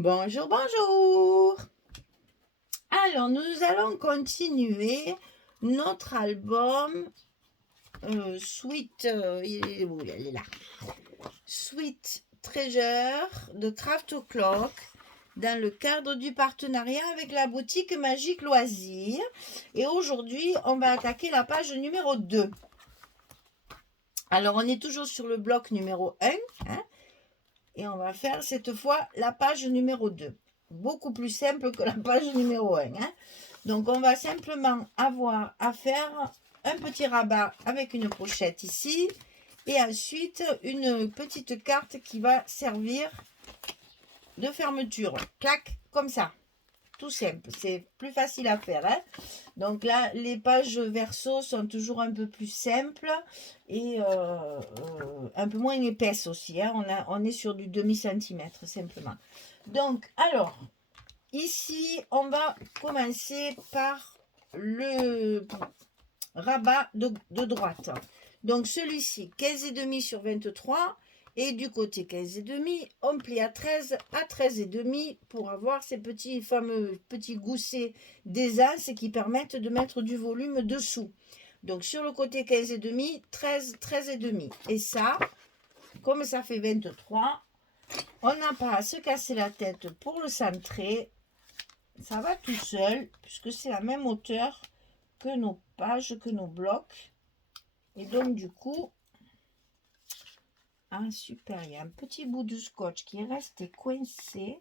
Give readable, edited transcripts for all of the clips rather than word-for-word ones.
Bonjour, bonjour. Alors, nous allons continuer notre album Sweet, il est là. Sweet Treasure de Craft O'Clock dans le cadre du partenariat avec la boutique Magique Loisirs. Et aujourd'hui, on va attaquer la page numéro 2. Alors, on est toujours sur le bloc numéro 1, hein, et on va faire cette fois la page numéro 2. Beaucoup plus simple que la page numéro 1. Hein. Donc, on va simplement avoir à faire un petit rabat avec une pochette ici. Et ensuite, une petite carte qui va servir de fermeture. Clac, comme ça. Tout simple. C'est plus facile à faire. Hein. Donc là, les pages verso sont toujours un peu plus simples et un peu moins épaisses aussi. Hein. On est sur du demi-centimètre simplement. Donc, alors, ici, on va commencer par le rabat de droite. Donc, celui-ci, 15,5 sur 23. Et du côté 15,5, on plie à 13,5 pour avoir ces fameux petits goussets d'aisance qui permettent de mettre du volume dessous. Donc, sur le côté 15,5, 13,5. Et ça, comme ça fait 23, on n'a pas à se casser la tête pour le centrer. Ça va tout seul, puisque c'est la même hauteur que nos pages, que nos blocs. Et donc, du coup, ah, super, il y a un petit bout de scotch qui est resté coincé.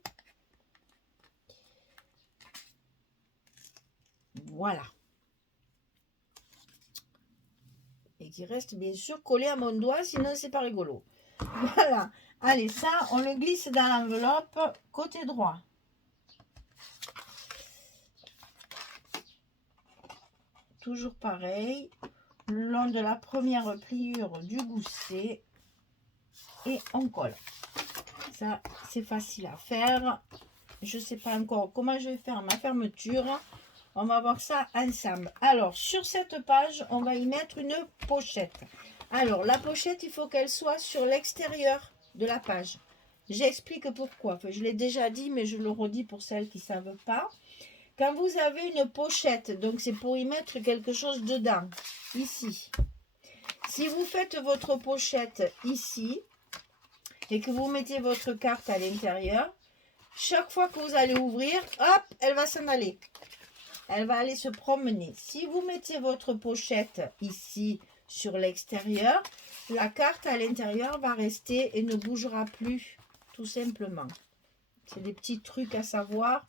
Voilà. Et qui reste bien sûr collé à mon doigt, sinon c'est pas rigolo. Voilà. Allez, ça, on le glisse dans l'enveloppe côté droit. Toujours pareil, le long de la première pliure du gousset. Et on colle. Ça, c'est facile à faire. Je ne sais pas encore comment je vais faire ma fermeture. On va voir ça ensemble. Alors, sur cette page, on va y mettre une pochette. Alors, la pochette, il faut qu'elle soit sur l'extérieur de la page. J'explique pourquoi. Enfin, je l'ai déjà dit, mais je le redis pour celles qui ne savent pas. Quand vous avez une pochette, donc c'est pour y mettre quelque chose dedans, ici. Si vous faites votre pochette ici, et que vous mettez votre carte à l'intérieur, chaque fois que vous allez ouvrir, hop, elle va s'en aller. Elle va aller se promener. Si vous mettez votre pochette ici sur l'extérieur, la carte à l'intérieur va rester et ne bougera plus, tout simplement. C'est des petits trucs à savoir,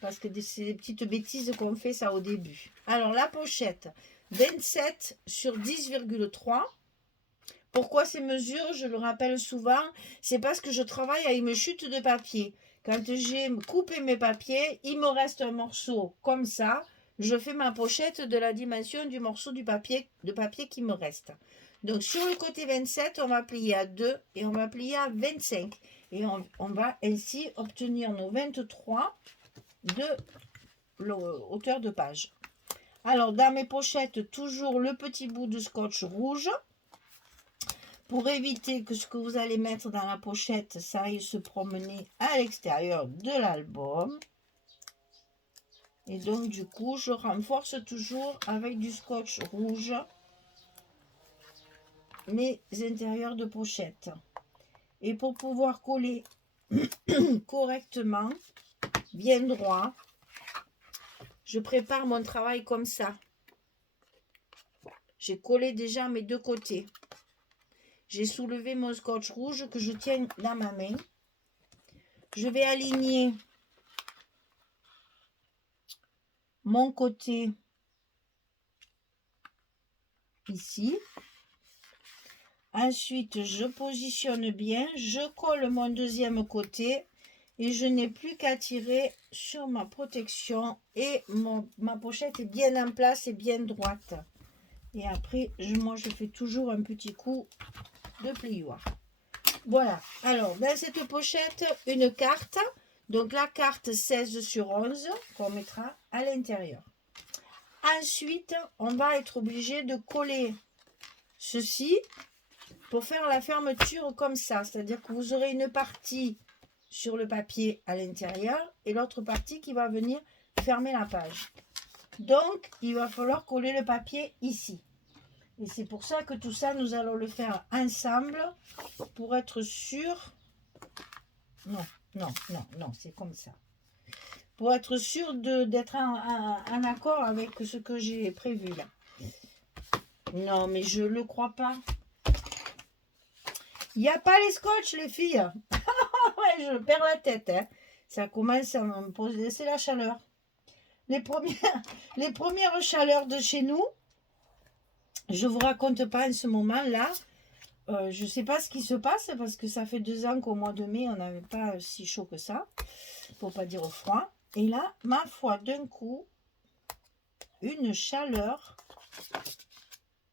parce que c'est des petites bêtises qu'on fait ça au début. Alors la pochette, 27 sur 10,3. Pourquoi ces mesures? Je le rappelle souvent, c'est parce que je travaille à une chute de papier. Quand j'ai coupé mes papiers, il me reste un morceau comme ça. Je fais ma pochette de la dimension du morceau de papier qui me reste. Donc sur le côté 27, on va plier à 2 et on va plier à 25. Et on va ainsi obtenir nos 23 de hauteur de page. Alors dans mes pochettes, toujours le petit bout de scotch rouge. Pour éviter que ce que vous allez mettre dans la pochette, ça aille se promener à l'extérieur de l'album. Et donc, du coup, je renforce toujours avec du scotch rouge mes intérieurs de pochette. Et pour pouvoir coller correctement, bien droit, je prépare mon travail comme ça. J'ai collé déjà mes deux côtés. J'ai soulevé mon scotch rouge que je tiens dans ma main. Je vais aligner mon côté ici. Ensuite, je positionne bien, je colle mon deuxième côté et je n'ai plus qu'à tirer sur ma protection et ma pochette est bien en place et bien droite. Et après, moi, je fais toujours un petit coup de pliure. Voilà. Alors, dans cette pochette, une carte. Donc, la carte 16 sur 11 qu'on mettra à l'intérieur. Ensuite, on va être obligé de coller ceci pour faire la fermeture comme ça. C'est-à-dire que vous aurez une partie sur le papier à l'intérieur et l'autre partie qui va venir fermer la page. Donc, il va falloir coller le papier ici. Et c'est pour ça que tout ça, nous allons le faire ensemble pour être sûr. Non, non, non, non, c'est comme ça. Pour être sûr d'être en accord avec ce que j'ai prévu là. Non, mais je ne le crois pas. Il n'y a pas les scotch, les filles. Ouais, je perds la tête. Hein. Ça commence à me poser. C'est la chaleur. Les premières chaleurs de chez nous, je ne vous raconte pas en ce moment-là. Je ne sais pas ce qui se passe parce que ça fait 2 ans qu'au mois de mai, on n'avait pas si chaud que ça. Pour pas dire froid. Et là, ma foi, d'un coup, une chaleur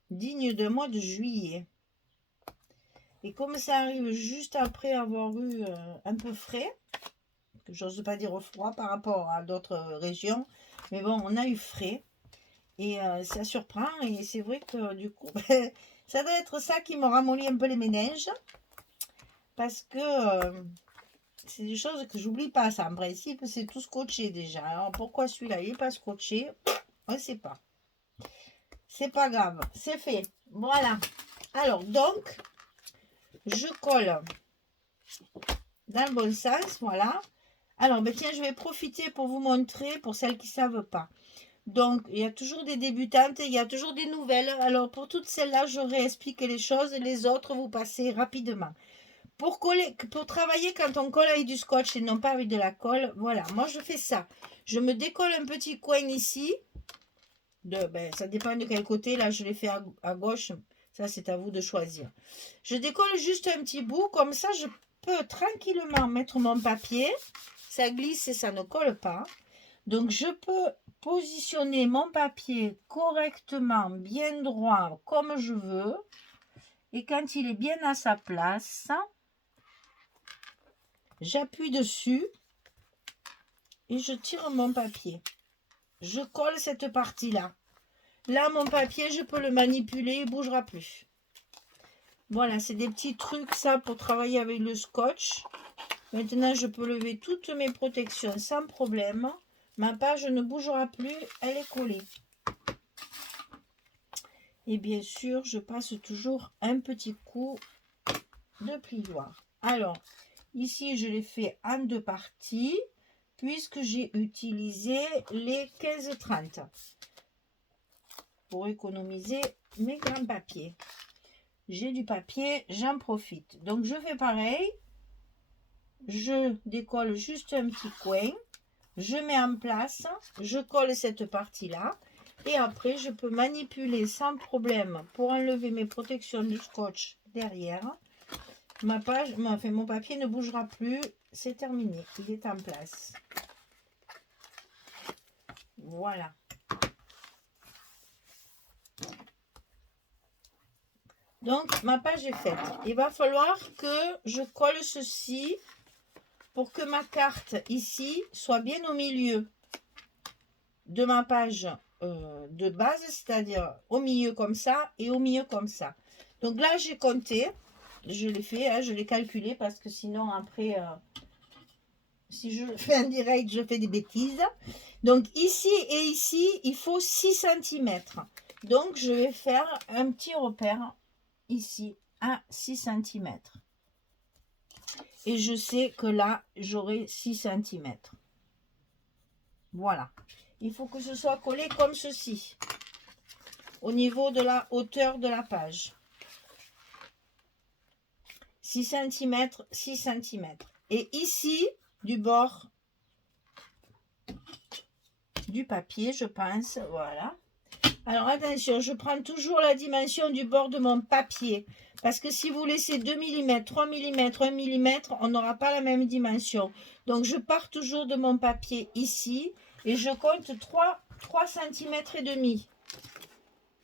digne de mois de juillet. Et comme ça arrive juste après avoir eu un peu frais, que j'ose pas dire froid par rapport à d'autres régions, mais bon, on a eu frais. Et ça surprend. Et c'est vrai que du coup, ça doit être ça qui me ramollit un peu les méninges. Parce que c'est des choses que j'oublie pas. Ça, en principe, c'est tout scotché déjà. Alors pourquoi celui-là, il n'est pas scotché? On ne sait pas. C'est pas grave. C'est fait. Voilà. Alors, donc, je colle dans le bon sens. Voilà. Alors, ben tiens, je vais profiter pour vous montrer, pour celles qui ne savent pas. Donc, il y a toujours des débutantes, il y a toujours des nouvelles. Alors, pour toutes celles-là, je réexplique les choses. Les autres, vous passez rapidement. Pour travailler, quand on colle avec du scotch et non pas avec de la colle, voilà, moi je fais ça. Je me décolle un petit coin ici. Ça dépend de quel côté. Là, je l'ai fait à gauche. Ça, c'est à vous de choisir. Je décolle juste un petit bout. Comme ça, je peux tranquillement mettre mon papier. Ça glisse et ça ne colle pas. Donc, je peux positionner mon papier correctement, bien droit, comme je veux. Et quand il est bien à sa place, j'appuie dessus et je tire mon papier. Je colle cette partie-là. Là, mon papier, je peux le manipuler, il ne bougera plus. Voilà, c'est des petits trucs, ça, pour travailler avec le scotch. Maintenant, je peux lever toutes mes protections sans problème. Ma page ne bougera plus, elle est collée. Et bien sûr, je passe toujours un petit coup de plioir. Alors, ici, je l'ai fait en 2 parties, puisque j'ai utilisé les 15-30 pour économiser mes grands papiers. J'ai du papier, j'en profite. Donc, je fais pareil. Je décolle juste un petit coin. Je mets en place. Je colle cette partie-là. Et après, je peux manipuler sans problème pour enlever mes protections du scotch derrière. Ma page, enfin, mon papier ne bougera plus. C'est terminé. Il est en place. Voilà. Donc, ma page est faite. Il va falloir que je colle ceci pour que ma carte ici soit bien au milieu de ma page de base, c'est-à-dire au milieu comme ça et au milieu comme ça. Donc là, j'ai compté. Je l'ai fait, hein, je l'ai calculé parce que sinon, après, si je fais un direct, je fais des bêtises. Donc ici et ici, il faut 6 cm. Donc, je vais faire un petit repère ici à 6 cm. Et je sais que là, j'aurai 6 cm. Voilà. Il faut que ce soit collé comme ceci. Au niveau de la hauteur de la page. 6 cm, 6 cm. Et ici, du bord du papier, je pense. Voilà. Alors attention, je prends toujours la dimension du bord de mon papier. Parce que si vous laissez 2 mm, 3 mm, 1 mm, on n'aura pas la même dimension. Donc je pars toujours de mon papier ici. Et je compte 3 cm et demi.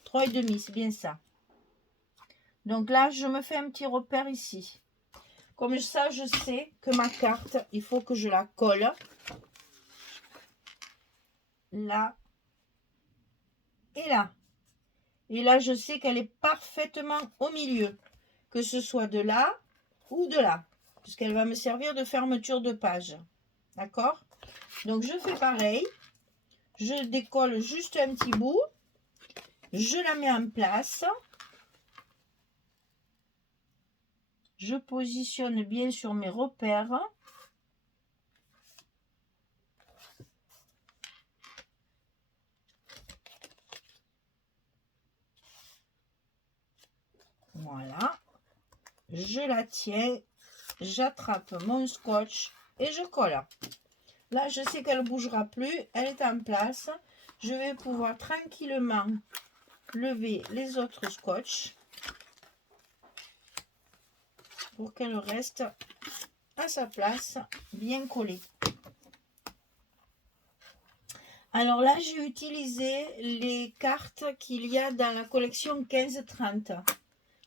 3 et demi, c'est bien ça. Donc là, je me fais un petit repère ici. Comme ça, je sais que ma carte, il faut que je la colle. Là. Et là. Et là, je sais qu'elle est parfaitement au milieu. Que ce soit de là ou de là. puisqu'elle va me servir de fermeture de page. D'accord? Donc, je fais pareil. Je décolle juste un petit bout. Je la mets en place. Je positionne bien sur mes repères. Voilà. Je la tiens. J'attrape mon scotch et je colle. Là, je sais qu'elle ne bougera plus. Elle est en place. Je vais pouvoir tranquillement lever les autres scotch pour qu'elle reste à sa place, bien collée. Alors là, j'ai utilisé les cartes qu'il y a dans la collection 15-30.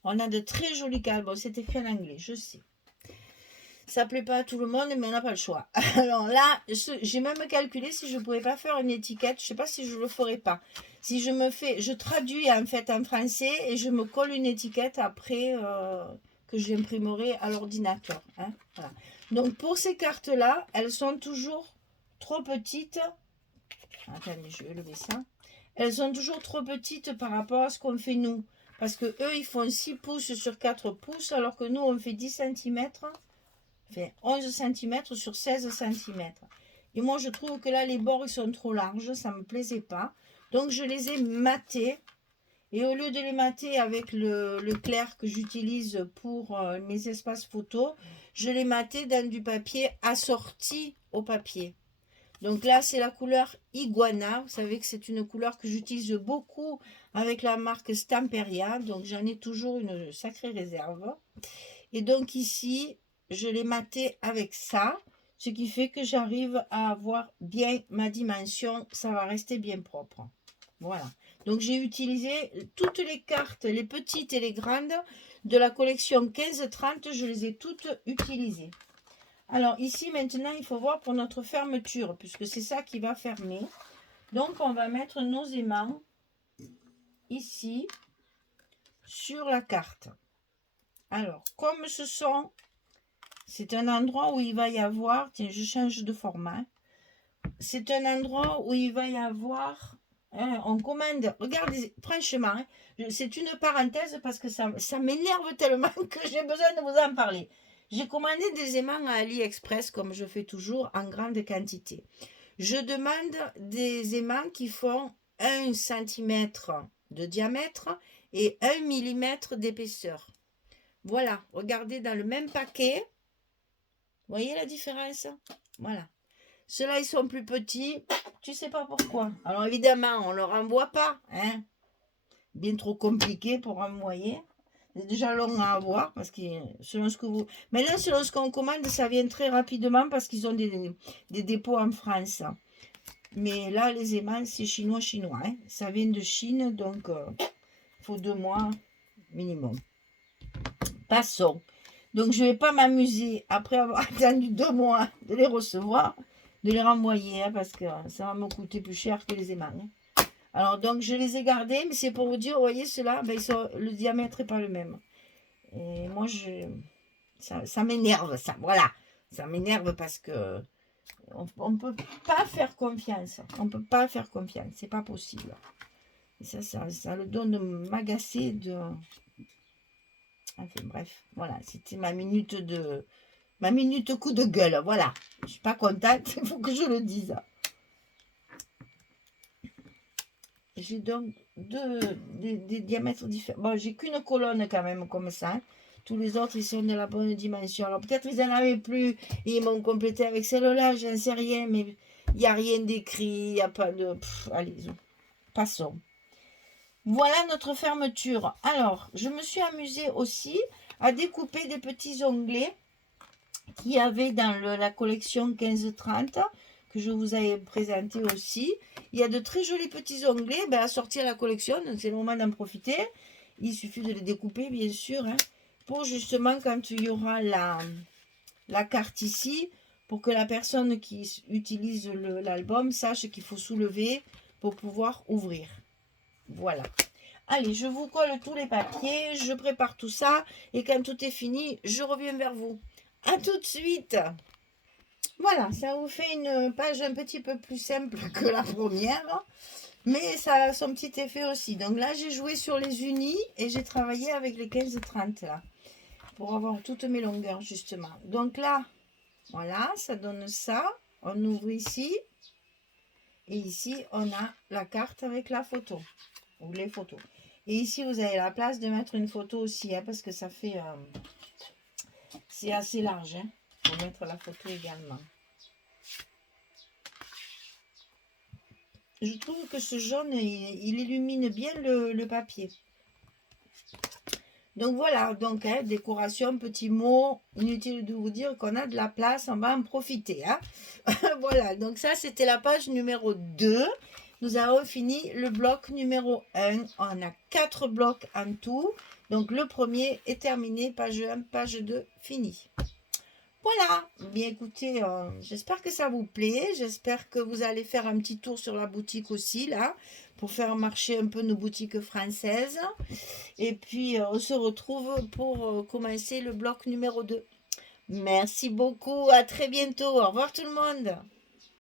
On a de très jolies cartes. Bon, c'est écrit en anglais, je sais. Ça plaît pas à tout le monde, mais on n'a pas le choix. Alors là, j'ai même calculé si je ne pouvais pas faire une étiquette. Je ne sais pas si je le ferai pas. Si je traduis en fait en français et je me colle une étiquette après que j'imprimerai à l'ordinateur. Hein, voilà. Donc pour ces cartes-là, elles sont toujours trop petites. Attendez, je vais lever ça. Elles sont toujours trop petites par rapport à ce qu'on fait nous. Parce que eux, ils font 6 pouces sur 4 pouces, alors que nous, on fait 10 cm. Fait 11 cm sur 16 cm. Et moi, je trouve que là, les bords, ils sont trop larges. Ça ne me plaisait pas. Donc, je les ai matés. Et au lieu de les mater avec le clair que j'utilise pour mes espaces photos, je les matais dans du papier assorti au papier. Donc là, c'est la couleur Iguana. Vous savez que c'est une couleur que j'utilise beaucoup avec la marque Stamperia. Donc, j'en ai toujours une sacrée réserve. Et donc ici, je l'ai maté avec ça, ce qui fait que j'arrive à avoir bien ma dimension. Ça va rester bien propre. Voilà. Donc j'ai utilisé toutes les cartes, les petites et les grandes de la collection 15-30. Je les ai toutes utilisées. Alors ici maintenant, il faut voir pour notre fermeture, puisque c'est ça qui va fermer. Donc on va mettre nos aimants ici sur la carte. Alors, comme c'est un endroit où il va y avoir, tiens, je change de format. C'est un endroit où il va y avoir, on commande, regardez, franchement, c'est une parenthèse parce que ça m'énerve tellement que j'ai besoin de vous en parler. J'ai commandé des aimants à AliExpress, comme je fais toujours, en grande quantité. Je demande des aimants qui font 1 cm de diamètre et 1 mm d'épaisseur. Voilà, regardez dans le même paquet. Vous voyez la différence? Voilà. Ceux-là, ils sont plus petits. Tu sais pas pourquoi. Alors évidemment, on ne leur envoie pas. Hein? Bien trop compliqué pour envoyer. C'est déjà long à avoir parce que selon ce que vous... Maintenant, selon ce qu'on commande, ça vient très rapidement parce qu'ils ont des dépôts en France. Mais là, les aimants, c'est chinois. Hein? Ça vient de Chine, donc il faut 2 mois minimum. Passons. Donc, je ne vais pas m'amuser, après avoir attendu 2 mois de les recevoir, de les renvoyer, hein, parce que ça va me coûter plus cher que les aimants. Hein. Alors, donc, je les ai gardés, mais c'est pour vous dire, vous voyez, ceux-là, ben, le diamètre n'est pas le même. Et moi, ça m'énerve, ça, voilà. Ça m'énerve parce que on ne peut pas faire confiance. On ne peut pas faire confiance, c'est pas possible. Et ça le donne de m'agacer de... Enfin bref, voilà, c'était ma minute coup de gueule, voilà. Je suis pas contente, il faut que je le dise. J'ai donc des diamètres différents. Bon, j'ai qu'une colonne quand même comme ça. Hein. Tous les autres, ils sont de la bonne dimension. Alors peut-être ils n'en avaient plus et ils m'ont complété avec celle-là, j'en sais rien, mais il n'y a rien d'écrit, il n'y a pas de... allez, passons. Voilà notre fermeture. Alors, je me suis amusée aussi à découper des petits onglets qu'il y avait dans la collection 15-30 que je vous avais présenté aussi. Il y a de très jolis petits onglets à sortir la collection, c'est le moment d'en profiter. Il suffit de les découper, bien sûr, hein, pour justement quand il y aura la carte ici, pour que la personne qui utilise l'album sache qu'il faut soulever pour pouvoir ouvrir. Voilà. Allez, je vous colle tous les papiers, je prépare tout ça et quand tout est fini, je reviens vers vous. À tout de suite. Voilà, ça vous fait une page un petit peu plus simple que la première, mais ça a son petit effet aussi. Donc là, j'ai joué sur les unis et j'ai travaillé avec les 15-30 là, pour avoir toutes mes longueurs justement. Donc là, voilà, ça donne ça. On ouvre ici. Et ici, on a la carte avec la photo, ou les photos. Et ici, vous avez la place de mettre une photo aussi, hein, parce que ça fait... c'est assez large, hein, pour mettre la photo également. Je trouve que ce jaune, il illumine bien le papier. Donc voilà, donc hein, décoration, petit mot, inutile de vous dire qu'on a de la place, on va en profiter. Hein. Voilà, donc ça c'était la page numéro 2. Nous avons fini le bloc numéro 1. On a 4 blocs en tout. Donc le premier est terminé, page 1, page 2, fini. Voilà, bien écoutez, j'espère que ça vous plaît. J'espère que vous allez faire un petit tour sur la boutique aussi, là, pour faire marcher un peu nos boutiques françaises. Et puis, on se retrouve pour commencer le bloc numéro 2. Merci beaucoup, à très bientôt. Au revoir tout le monde.